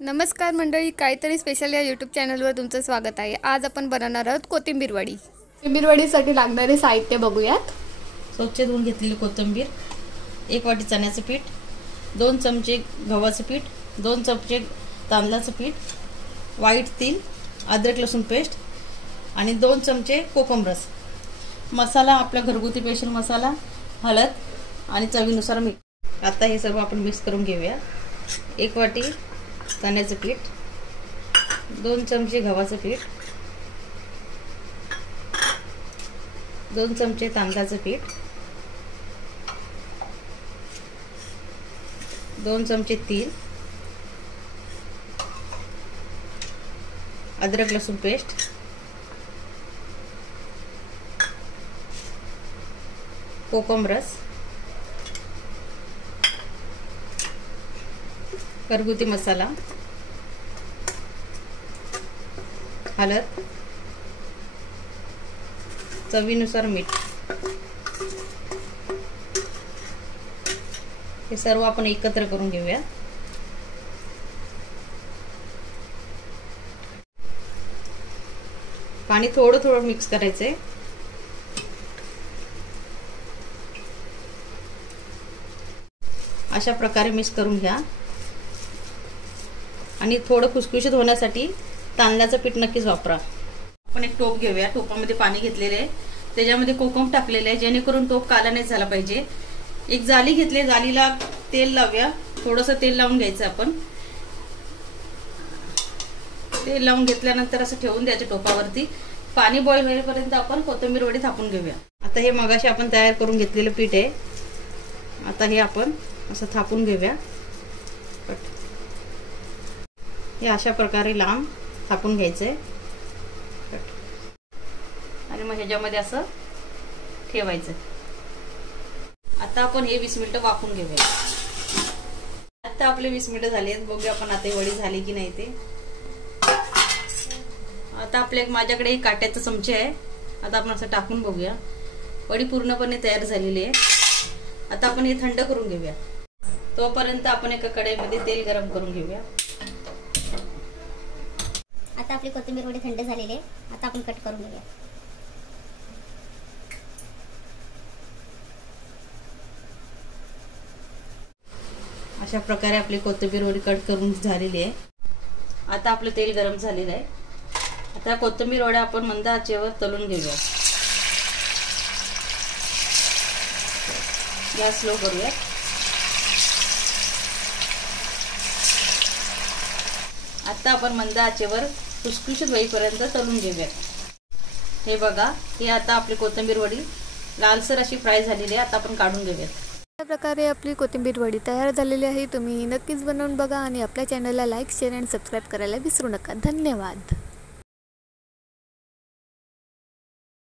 नमस्कार मंडळी, काहीतरी स्पेशल या यूट्यूब चॅनलवर तुमचं स्वागत आहे। आज आपण बनवणार आहोत कोथिंबीर वडी। कोथिंबीर वडीसाठी लागणारे साहित्य बघूयात। स्वच्छ धुवून घेतलेली कोथिंबीर, 1 वाटी चण्याचं पीठ, 2 चमचे गव्हाचं पीठ, 2 चमचे तांदळाचं पीठ, व्हाईट तीळ, अद्रक लसूण पेस्ट आणि 2 चमचे कोकम रस। मसाला आपला घरगुती स्पेशल मसाला, हळद आणि चवीनुसार मीठ। आता हे सर्व आपण मिक्स करून घेऊया। 1 वाटी चण्याचं पीठ, 2 चमचे गव्हाचं पीठ, 2 चमचे तांदळाचं पीठ, 2 चमचे तीळ, अद्रक लसूण पेस्ट, कोकम रस, घरगुती मसाला, हळद, चवीनुसार मीठ। हे सर्व आपण एकत्र करून घेऊया। पाणी थोडं थोडं मिक्स करायचंय। अशा प्रकारे मिक्स करून घ्या आणि थोडं खुसखुशीत होण्यासाठी तांदळाचं पीठ नक्कीच वापरा। आपण एक टोप घेऊया। टोपामध्ये पाणी घेतलेले आहे, त्याच्यामध्ये कोकम टाकलेले आहे जेणेकरून टोप काला नाही झाला पाहिजे। एक जाली घेतली, जालीला तेल लावूया। थोडंसं तेल लावून घ्यायचं आपण। तेल लावून घेतल्यानंतर असं ठेवून द्यायचं टोपावरती। पाणी बॉईल होईपर्यंत आपण कोथिंबीर वडी थापून घेऊया। आता हे मगाशी आपण तयार करून घेतलेलं पीठ आहे, आता हे आपण असं थापून घेऊया। हे अशा प्रकारे लांब थापून घ्यायचंय आणि मग ह्याच्यामध्ये असं ठेवायचं। आता आपण हे 20 मिनिटं वाफवून घेऊया। आता आपले 20 मिनिटं झाली आहेत, बघूया आपण आता वडी झाली की नाही ते। आता माझ्याकडे एक काट्याचा चमचा आहे, आता आपण असं टाकून बघूया। वडी पूर्णपणे तयार झालेली आहे। आता आपण हे थंड करून घेऊया। तोपर्यंत आपण एका कढईमध्ये तेल गरम करून घेऊया। आता आपली कोथिंबीर वडी थंड झालेली आहे, आता आपण कट करून घेऊया। अशा प्रकारे आपली कोथिंबीर वडी कट करून झालेली आहे। आता आपलं तेल गरम झालेलं आहे। आता कोथिंबीर वड्या आपण मंद आचेवर तळून घेऊया। गॅस स्लो करूया। आता आपण मंद आचेवर खुसखुशीत होईपर्यंत तळून घेऊया। हे बघा, हे आता आपली कोथिंबीर वडी लालसर अशी फ्राय झालेली आहे। आता आपण काढून घेऊया। अशा प्रकारे आपली कोथिंबीर वडी तयार झालेली आहे। तुम्ही नक्कीच बनवून बघा आणि आपल्या चॅनलला लाईक, शेअर आणि सबस्क्राईब करायला विसरू नका। धन्यवाद।